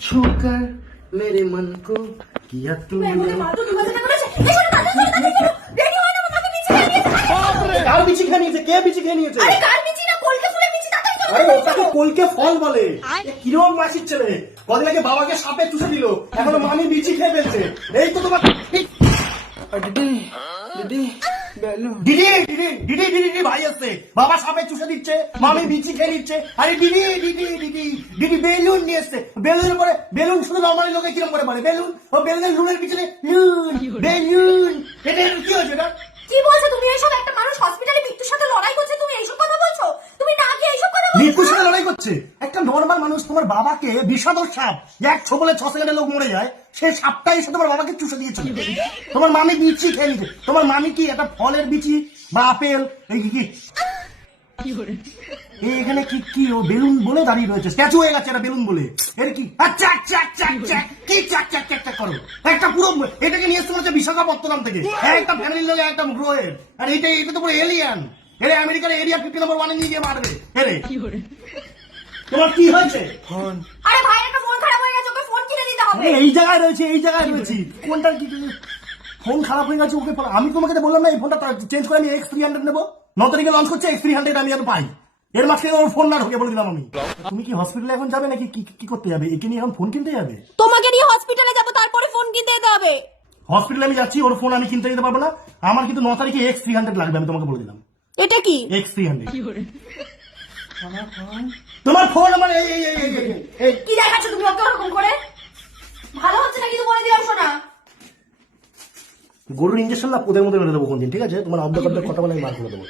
छूकर मेरे मन को किया तूने। কার বিচি খেয়ে নিয়েছে? কে বিচি খেয়ে নিয়েছে? আরে কার বিচি না, কলকে ফুলের বিচি, তাড়াতাড়ি করো। আরে ওটাকে কলকে ফল বলে। কিরকম মাসির ছেলে, কদিন আগে বাবাকে সাপে চুষে দিল, এখনো মামি বিচি খেয়ে ফেলছে। এই তো তোমার দিদি দিদি দিদি দিদি দিদি দিদি ভাই আসছে, বাবা সাপে চুষে দিচ্ছে, মামি বিচি খেয়ে নিচ্ছে। আরে দিদি দিদি দিদি দিদি বেলুন নিয়ে এসছে, বেলুনের পরে বেলুন শুধু নর্মালি লোকে কিরম করে বলে বেলুন, ও বেলুনের লুনের পিছনে লুন বেলুন। এটা কি হয়েছে? এটা কি বলছো তুমি? এইসব একটা মানুষ হসপিটালে মৃত্যুর সাথে লড়াই করছে, তুমি এইসব কথা বলছো? তুমি না গিয়ে এইসব কথা বলছো? মৃত্যুর সাথে লড়াই করছে একটা নর্মাল মানুষ। তোমার বাবাকে বিষাদর সাপ এক ছোবলে 6 সেকেন্ডে লোক মরে যায়, সেই সাপটা এসে তোমার বাবাকে চুষে দিয়েছিল। তোমার মামি বিচি খেয়ে নিচ্ছে। তোমার মামি কি একটা ফলের বিচি বা আপেল এই কি এখানে কি কি ও বেলুন বলে দাঁড়িয়ে রয়েছে, স্ট্যাচু হয়ে গেছে এটা বেলুন বলে। এর কি আচ্ছা আচ্ছা আচ্ছা আচ্ছা কি চাক চাক চাক চাক করো একটা পুরো এটাকে নিয়ে এসে হচ্ছে বিশাখাপত্তনম থেকে, একটা ফ্যামিলির লোক একটা গ্রহের। আর এটা এটা তো পুরো এলিয়ান। এর আমেরিকার এরিয়া 50 নম্বর 1 নিয়ে গিয়ে মারবে। এরে তোমার কি হয়েছে? ফোন। আরে ভাই একটা ফোন খারাপ হয়ে গেছে, ওকে ফোন কিনে দিতে হবে। এই জায়গায় রয়েছে, এই জায়গায় রয়েছে। কোনটার কি ফোন খারাপ হয়ে গেছে ওকে? আমি তোমাকে তো বললাম না এই ফোনটা চেঞ্জ করে আমি X300 নেবো। 9 তারিখে লঞ্চ করছে X300, আমি আর পাই। এর মাঝখানে ওর ফোন না ঢোকে বলে দিলাম আমি। তুমি কি হসপিটালে এখন যাবে নাকি কি করতে যাবে? একে নিয়ে এখন ফোন কিনতে যাবে? তোমাকে নিয়ে হসপিটালে যাব, তারপরে ফোন কিনতে যেতে হবে। হসপিটালে আমি যাচ্ছি, ওর ফোন আমি কিনতে যেতে পারবো না। আমার কিন্তু 9 তারিখে X300 লাগবে, আমি তোমাকে বলে দিলাম। এটা কি? X300 তোমার ফোন আমার এই কি দেখাচ্ছ তুমি ওকে ওরকম করে? ভালো হচ্ছে না কিছু, বলে দিলাম শোনা। গরুর ইঞ্জেকশন না পোদের মধ্যে মেরে দেবো কোনদিন, ঠিক আছে? তোমার অর্ধেক কথা বলে আমি বার করে দেবো।